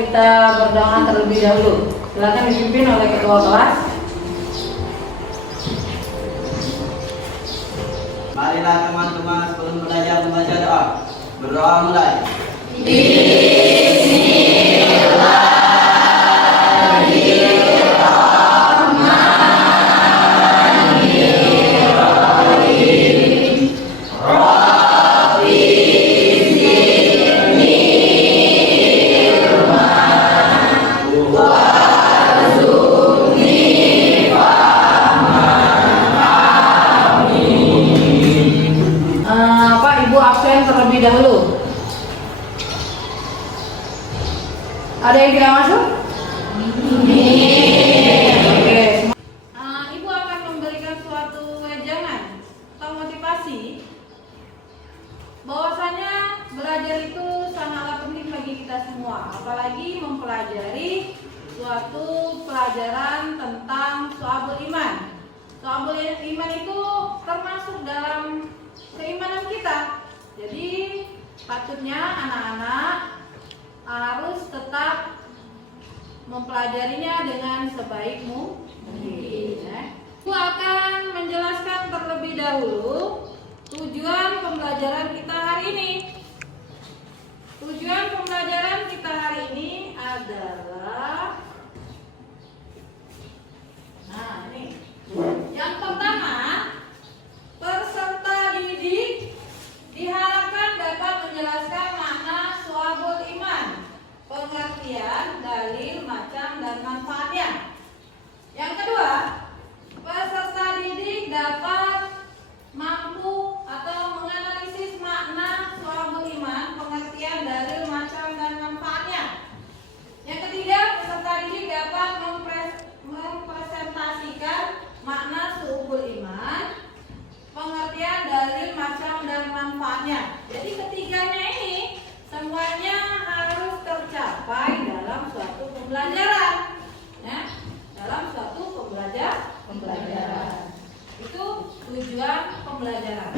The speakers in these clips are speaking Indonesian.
kita berdoa terlebih dahulu. Silakan dipimpin oleh ketua kelas. Marilah teman-teman sebelum belajar membaca doa. Berdoa mulai. Pak, Ibu absen terlebih dahulu. Ada yang tidak masuk? Oke. Ibu akan memberikan suatu wejangan atau motivasi bahwasanya belajar itu sangatlah penting bagi kita semua, apalagi mempelajari suatu pelajaran tentang Syu'abul Iman. Syu'abul Iman itu termasuk dalam keimanan kita. Jadi patutnya anak-anak harus tetap mempelajarinya dengan sebaik mungkin. Aku akan menjelaskan terlebih dahulu tujuan pembelajaran kita hari ini. Tujuan pembelajaran kita hari ini adalah ini. Yang pertama, peserta didik diharapkan dapat menjelaskan makna Syu'abul Iman, pengertian, dalil, macam, dan manfaatnya. Yang kedua, peserta didik dapat mampu atau menganalisis makna Syu'abul Iman, pengertian, dalil, macam, dan manfaatnya. Yang ketiga, peserta didik dapat mempresentasikan makna Syu'abul Iman, pengertian, dalil, macam, dan manfaatnya. Jadi ketiganya ini semuanya harus tercapai dalam suatu pembelajaran, ya, dalam suatu pembelajaran. Itu tujuan pembelajaran.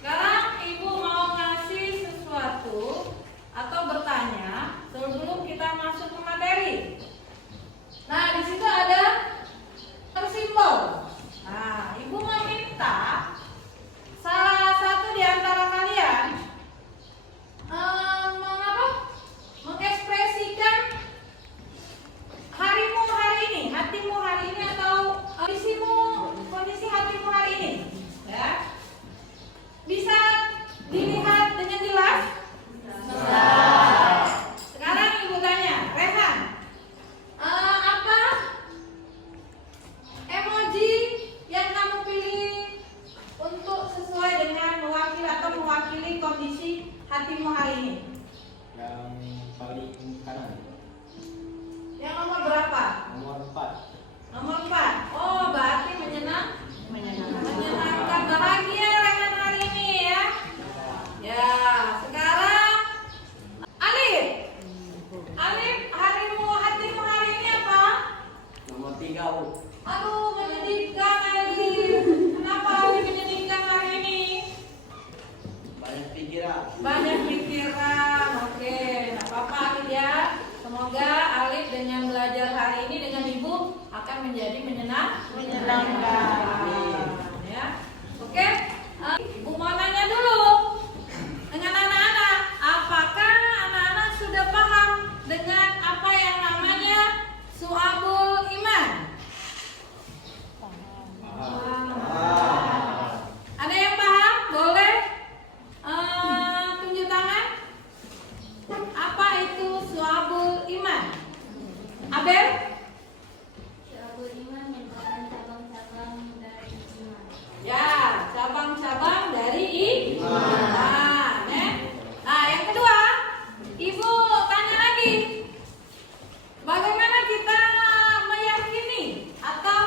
Sekarang Ibu mau ngasih sesuatu atau bertanya sebelum kita masuk ke materi. Nah, di situ ada tersimbol. Nah, Ibu meminta salah satu di antara kalian mengekspresikan harimu hari ini, hatimu hari ini, atau kondisi hatimu hari ini, ya. Bisa dilihat dengan jelas? Bisa. Sekarang Ibu tanya, Rehan, apa emoji yang kamu pilih untuk sesuai dengan mewakili kondisi hatimu hari ini? Yang paling kanan. Yang nomor berapa? Nomor 4. Nomor 4. Oh, berarti menyenangkan, bahagia Rehan hari ini, ya. Ya, sekarang Alif, hatimu hari ini apa? Nomor 3, Bu. Aduh, menyedihkan Alif. Kenapa Alif menyedihkan hari ini? Banyak pikiran. Banyak pikiran. Oke, nggak apa-apa Alif ya. Semoga Alif dengan belajar hari ini dengan Ibu akan menjadi menyenangkan. Ya. Oke. Ibu mau nanya dulu dengan anak-anak, apakah anak-anak sudah paham dengan apa yang namanya Syu'abul Iman? Ada yang paham? Boleh tunjuk tangan. Apa itu Syu'abul Iman? Abel? Syu'abul Iman merupakan cabang-cabang dari iman. Ya, cabang-cabang dari iman. Nah, yang kedua, Ibu tanya lagi. Bagaimana kita meyakini, atau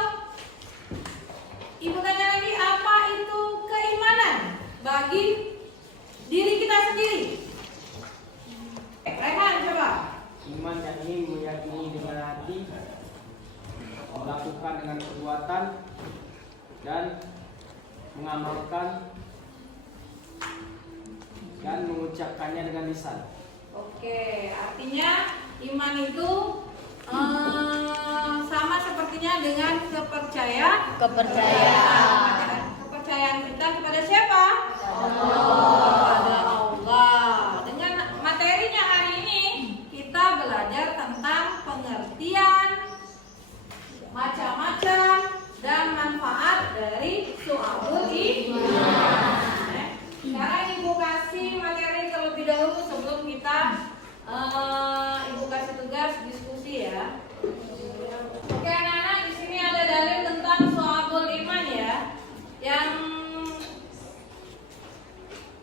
Ibu tanya lagi, apa itu keimanan bagi diri kita sendiri? Rehan, coba. Iman yakni meyakini dengan hati, melakukan dengan perbuatan, dan mengamalkan dan mengucapkannya dengan lisan. Oke, artinya iman itu sama sepertinya dengan kepercayaan kita kepada siapa? Kepada Allah. Dengan materinya hari ini kita belajar tentang pengertian macam-macam dan manfaat dari Syu'abul Iman. Sekarang Ibu kasih materi terlebih dahulu sebelum kita Ibu kasih tugas diskusi ya. Oke anak-anak, di sini ada dalil tentang Syu'abul Iman ya, yang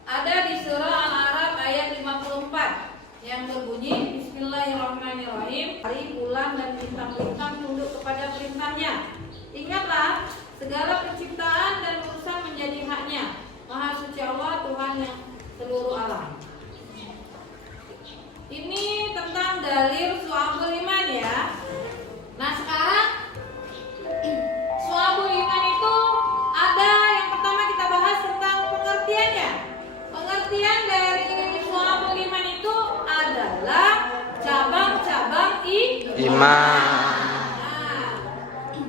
ada di surah Al-A'raf ayat 54 yang berbunyi Bismillahirrahmanirrahim. Hari, bulan dan bintang-bintang tunduk kepada perintahnya. Ingatlah segala penciptaan dan urusan menjadi haknya. Maha suci Allah Tuhan yang seluruh alam. Ini tentang dalil Syu'abul Iman ya. Nah sekarang Syu'abul Iman itu ada yang pertama kita bahas tentang pengertiannya. Pengertian dari Syu'abul Iman itu adalah cabang-cabang Iman. Nah,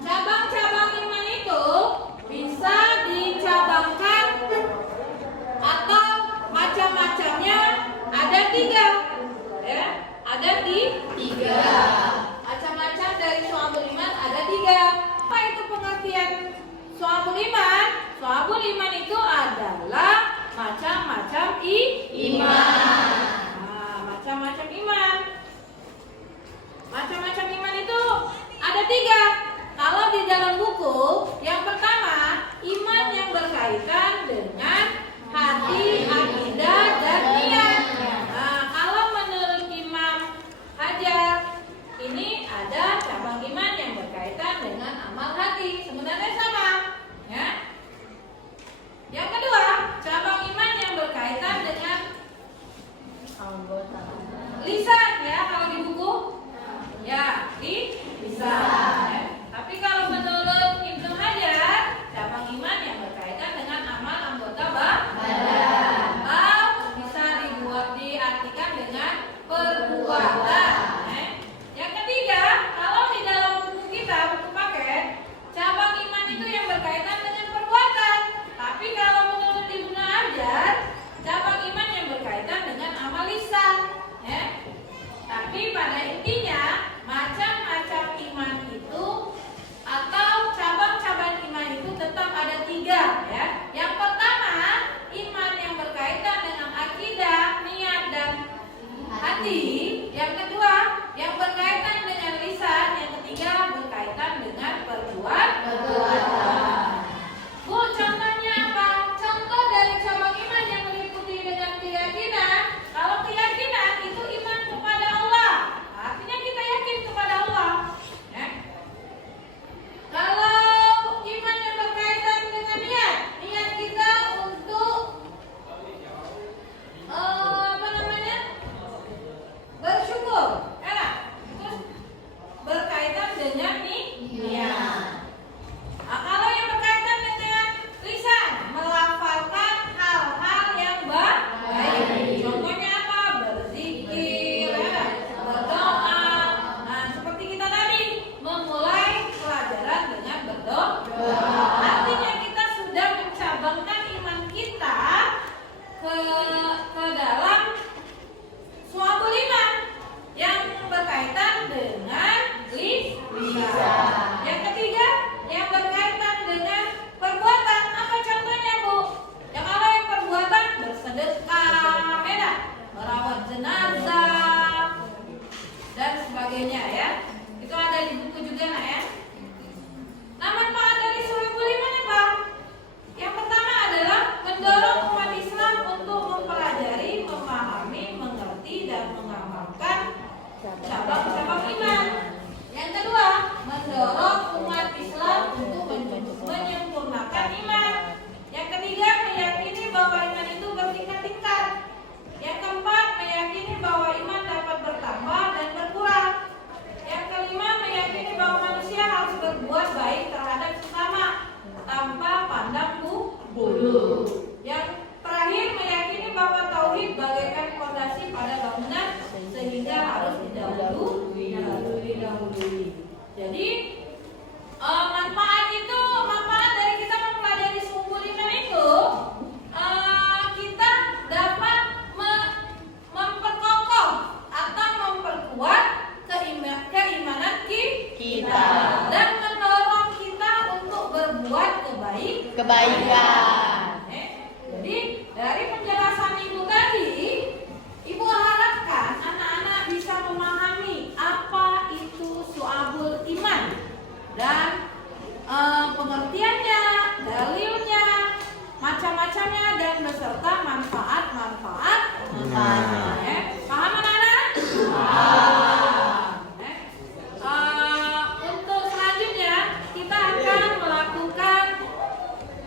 cabang-cabang iman itu bisa dicabangkan atau macam-macamnya ada 3. Ya, ada tiga. Macam-macam dari Syu'abul Iman ada 3. Apa itu pengertian Syu'abul Iman? Syu'abul Iman itu adalah macam-macam iman. Nah, macam-macam iman. Macam-macam iman itu ada 3. Kalau di dalam buku, yang pertama iman yang berkaitan dengan hati, akidah, dan niat. Nah, kalau menurut Imam Hajar, ini ada cabang iman yang berkaitan dengan amal hati. Sebenarnya sama, ya. Yang kedua, cabang iman yang berkaitan dengan lisan, ya. Kalau di buku, ya, di lisan. Ya. Tapi kalau menurut Ibnu Hajar, cabang iman yang berkaitan dengan amal anggota badan. Atau bisa diartikan dengan perbuatan. Yang ketiga, kalau di dalam buku kita, buku paket, cabang iman itu yang berkaitan dengan perbuatan. Tapi kalau menurut Ibnu Hajar, cabang iman yang berkaitan dengan amal lisan. Ya. Tapi pada intinya, macam-macam iman itu atau cabang-cabang iman itu tetap ada 3 ya. Yang pertama, iman yang berkaitan dengan akidah, niat, dan hati. Yang kedua, yang berkaitan dengan lisan. Yang ketiga, berkaitan dengan perbuatan. Bu, contohnya apa? Contoh dari cabang iman yang meliputi dengan keyakinan. Kalau keyakinan itu iman kepada Allah, artinya kita yakin kepada Allah. Ya. Kalau iman yang berkaitan dengan niat, niat kita untuk bersyukur, enak. Terus berkaitan dengan niat. Nah, kalau yang berkaitan dengan lisan, melafalkan hal-hal yang baik. Contohnya apa? Berzikir, ya, berdoa. Nah, seperti kita tadi memulai pelajaran dengan berdoa. Artinya kita sudah mencabangkan iman kita ke dalam Syu'abul Iman yang berkaitan dengan lisan. Yang ketiga, yang berkaitan dengan perbuatan. Apa contohnya, Bu? Yang kalau yang perbuatan bersedekah, merawat jenazah, dan sebagainya ya. Itu ada di buku juga, nak ya. Nah, manfaat dari Syu'abul Iman apa? Yang pertama adalah mendorong umat Islam untuk mempelajari, memahami, mengerti, dan mengamalkan cabang-cabang iman. Yang kedua, mendorong umat Islam untuk menyempurnakan iman. Yang ketiga, meyakini bahwa iman itu bertingkat-tingkat. Yang keempat, meyakini bahwa iman dapat bertambah dan berkurang. Yang kelima, meyakini bahwa manusia harus berbuat baik terhadap sesama tanpa pandang bulu. Yang terakhir, meyakini bahwa tauhid bagaikan fondasi pada bangunan sehingga harus didahului Jadi manfaat dari kita mempelajari Syu'abul Iman itu kita dapat memperkokoh atau memperkuat keimanan kita dan mendorong kita untuk berbuat kebaikan. Jadi dari penjelasan Ibu tadi, Ibu harapkan anak-anak bisa memahami apa itu Syu'abul Iman dan pengertiannya, dalilnya, macam-macamnya dan beserta manfaat-manfaat. Paham anak-anak? Untuk selanjutnya kita akan melakukan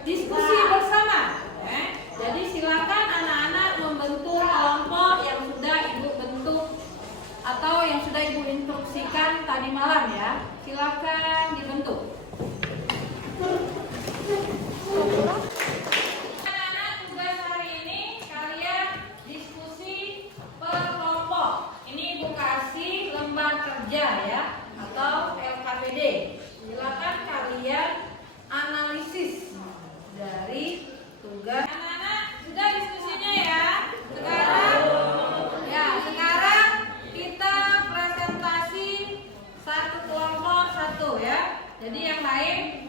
diskusi bersama. Jadi silakan anak-anak membentuk kelompok yang sudah Ibu bentuk atau yang sudah Ibu instruksikan tadi malam ya. Silakan dibentuk. Anak-anak, tugas hari ini kalian diskusi per kelompok. Ini Ibu kasih lembar kerja ya atau LKPD. Silakan kalian analisis dari tugas. Anak-anak sudah diskusinya ya. Sekarang kita presentasi satu kelompok satu ya. Jadi yang lain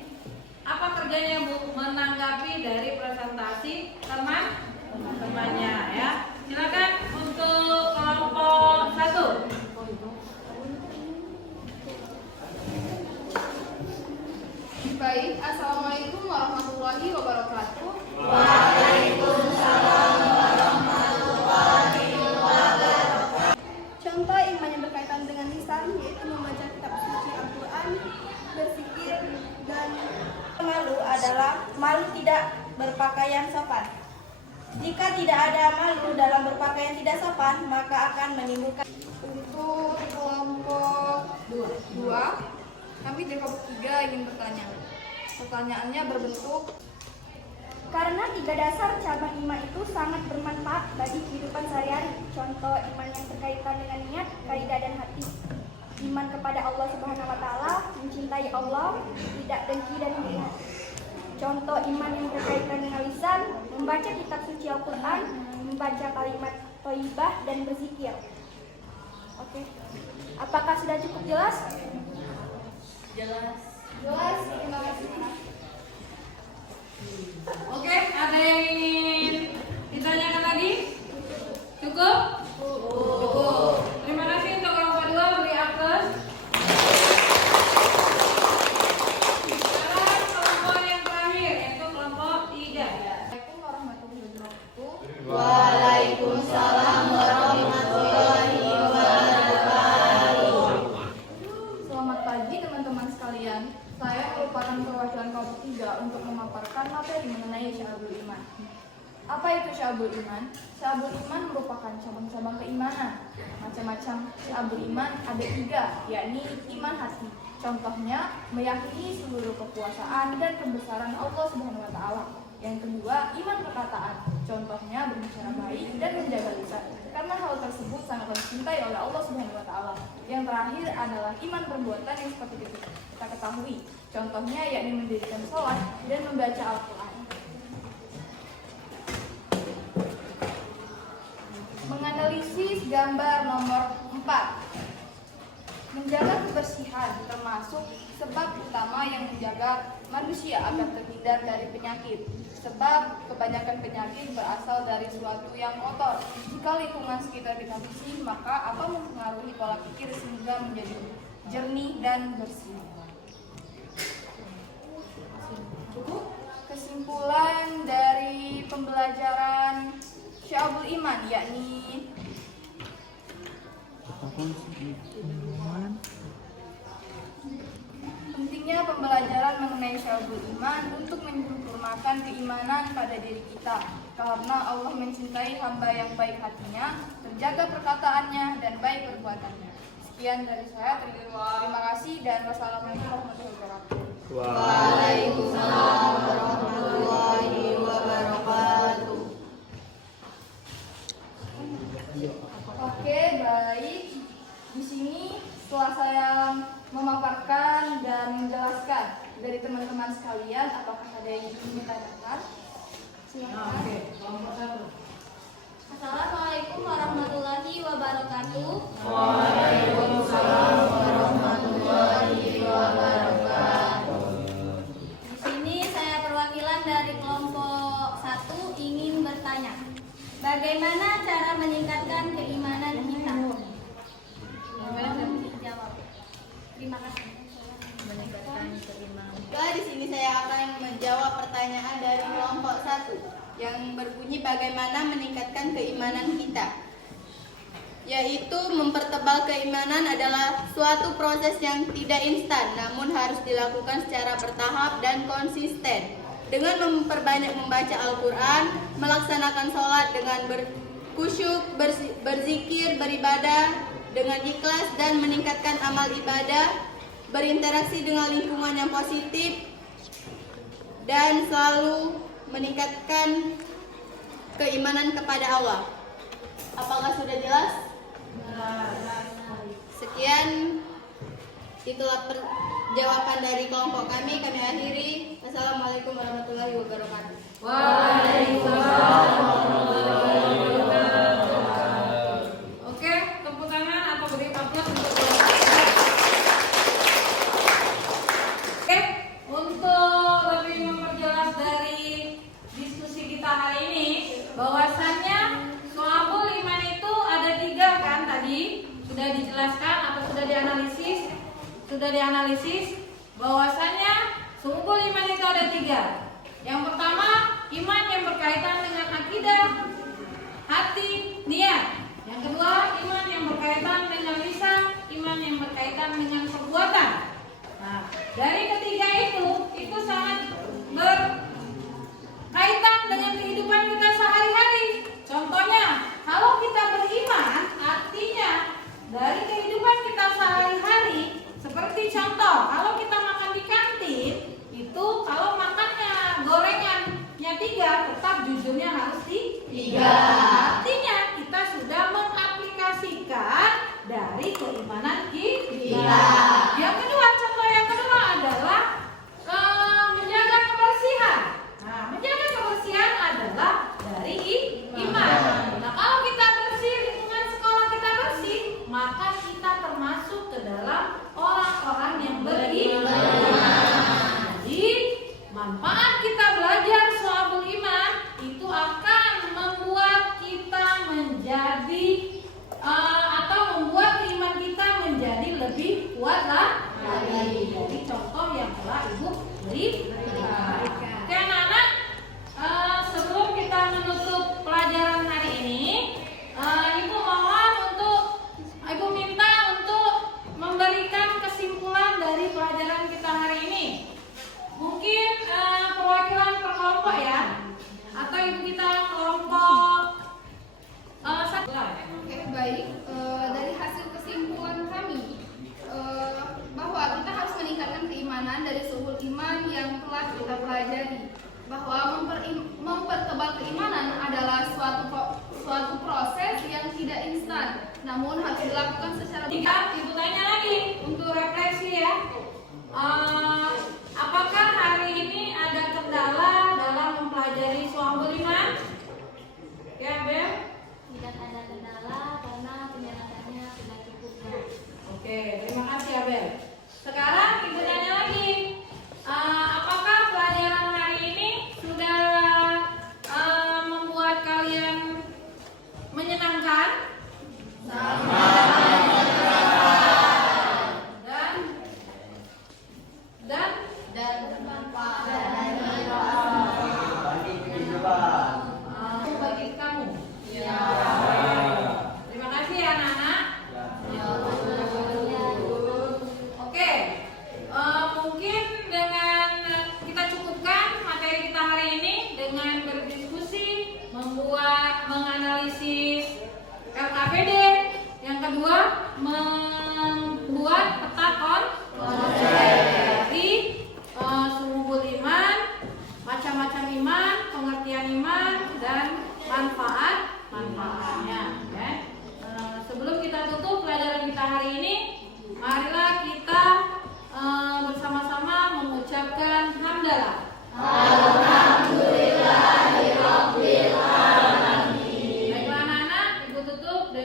apa kerjanya Bu? Menanggapi dari presentasi teman-temannya ya. Silakan untuk kelompok satu. Baik, Assalamualaikum warahmatullahi wabarakatuh. Contoh iman yang berkaitan dengan lisan yaitu membaca kitab suci Al-Quran, berzikir, dan Malu adalah malu tidak berpakaian sopan. Jika tidak ada malu dalam berpakaian tidak sopan, maka akan menimbulkan. untuk kelompok 2, kami dari kelompok 3 ingin bertanya. Pertanyaannya berbentuk Karena 3 dasar cabang iman itu sangat bermanfaat bagi kehidupan sehari-hari. Contoh iman yang berkaitan dengan niat, kaidah dan hati. Iman kepada Allah Subhanahu wa taala, mencintai Allah, tidak dengki dan iri hati. Contoh iman yang berkaitan dengan lisan, membaca kitab suci Al-Quran, membaca kalimat thayyibah dan berzikir. Oke. Apakah sudah cukup jelas? Jelas. jelas. Terima kasih. Oke, ada yang ingin ditanyakan lagi? Cukup? Cukup. Terima kasih untuk kelompok 2 beri aplaus. Sekarang kelompok yang terakhir yaitu kelompok 3. Assalamualaikum warahmatullahi wabarakatuh. Waalaikumsalam warahmatullahi wabarakatuh. Selamat pagi teman-teman sekalian. Saya merupakan perwakilan kelompok 3 untuk memaparkan materi mengenai Syu'abul Iman. Apa itu Syu'abul Iman? Syu'abul Iman merupakan cabang-cabang keimanan. Macam-macam Syu'abul Iman ada 3, yakni iman hati. Contohnya meyakini seluruh kekuasaan dan kebesaran Allah Subhanahu wa taala. Yang kedua, iman perkataan. Contohnya berbicara baik dan menjaga lisan. Karena hal tersebut sangat dicintai oleh Allah Subhanahu wa taala. Yang terakhir adalah iman perbuatan yang seperti kita ketahui. Contohnya yakni mendirikan sholat dan membaca Al-Quran. Menganalisis gambar nomor 4. Menjaga kebersihan termasuk sebab utama yang menjaga manusia agar terhindar dari penyakit. Sebab kebanyakan penyakit berasal dari sesuatu yang kotor. Jika lingkungan sekitar kita bersih, maka akan mempengaruhi pola pikir sehingga menjadi jernih dan bersih. Kesimpulan dari pembelajaran Syu'abul Iman yakni pentingnya pembelajaran mengenai Syu'abul Iman untuk menyempurnakan keimanan pada diri kita, karena Allah mencintai hamba yang baik hatinya, terjaga perkataannya dan baik perbuatannya. Sekian dari saya, terima kasih dan wassalamualaikum warahmatullahi wabarakatuh. Waalaikumsalam warahmatullahi wabarakatuh. Oke, baik. Di sini setelah saya memaparkan menjelaskan. Dari teman-teman sekalian, apakah ada yang ingin ditanyakan? Silakan. Oke, kelompok 1. Assalamualaikum warahmatullahi wabarakatuh. Waalaikumsalam warahmatullahi wabarakatuh. Di sini saya perwakilan dari kelompok 1 ingin bertanya, bagaimana cara meningkatkan keimanan kita? Dijawab. Terima kasih. Di sini saya akan menjawab pertanyaan dari kelompok 1 yang berbunyi bagaimana meningkatkan keimanan kita. Yaitu mempertebal keimanan adalah suatu proses yang tidak instan, namun harus dilakukan secara bertahap dan konsisten. Dengan memperbanyak membaca Al-Quran, melaksanakan sholat dengan berkusyuk, berzikir, beribadah dengan ikhlas dan meningkatkan amal ibadah, berinteraksi dengan lingkungan yang positif, dan selalu meningkatkan keimanan kepada Allah. Apakah sudah jelas? Sekian, itulah jawaban dari kelompok kami. Kami akhiri. Assalamualaikum warahmatullahi wabarakatuh. Waalaikumsalam warahmatullahi wabarakatuh. Oke, tepuk tangan atau beri aplaus untuk kelompok. Oke, untuk lebih memperjelas dari diskusi kita hari ini, bahwasannya Shu'abul Iman itu ada 3 kan tadi sudah dijelaskan atau sudah dianalisis bahwasannya Shu'abul Iman itu ada 3. Yang pertama, iman yang berkaitan dengan akidah, hati, niat. Yang kedua, iman yang berkaitan dengan lisan, iman yang berkaitan dengan perbuatan. Nah, dari ketiga itu sangat berkaitan dengan kehidupan kita sehari-hari. Contohnya, kalau kita beriman, artinya dari kehidupan kita sehari-hari, seperti contoh, kalau kita makan di kantin, itu kalau makannya gorengannya 3, tetap jujurnya harus 3. Artinya kita sudah mengaplikasikan dari keimanan kita. Yang kedua, contoh yang kedua adalah menjaga kebersihan. Nah, menjaga kebersihan adalah dari iman. Nah, kalau kita bersih, lingkungan sekolah kita bersih, maka kita termasuk ke dalam orang-orang yang beriman. Jadi, manfaat kita belajar Shu'abul Iman itu akan membuat kita menjadi atau membuat iman kita menjadi lebih kuat lagi. Jadi contoh yang telah Ibu berikan. Oke anak-anak, sebelum kita menutup pelajaran hari ini, Ibu minta untuk memberikan kesimpulan dari pelajaran kita hari ini. Mungkin perwakilan per kelompok ya, atau ibu kita kelompok 1. Oke, baik. Dari hasil kesimpulan kami bahwa kita harus meningkatkan keimanan dari Shu'abul Iman yang telah kita pelajari, bahwa mempertebal keimanan adalah suatu proses yang tidak instan, namun harus dilakukan secara Ibu tanya lagi untuk refleksi ya. Apakah hari ini ada kendala dalam mempelajari Shu'abul Iman? Ya, Bel? Tidak ada kendala karena penjelasannya sudah cukup. Oke, terima kasih Abel. Sekarang Ibu tanya lagi, apakah pelajaran hari ini sudah membuat kalian menyenangkan? Dan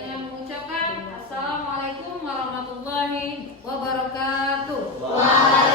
dengan mengucapkan Assalamualaikum warahmatullahi wabarakatuh. Waalaikumsalam.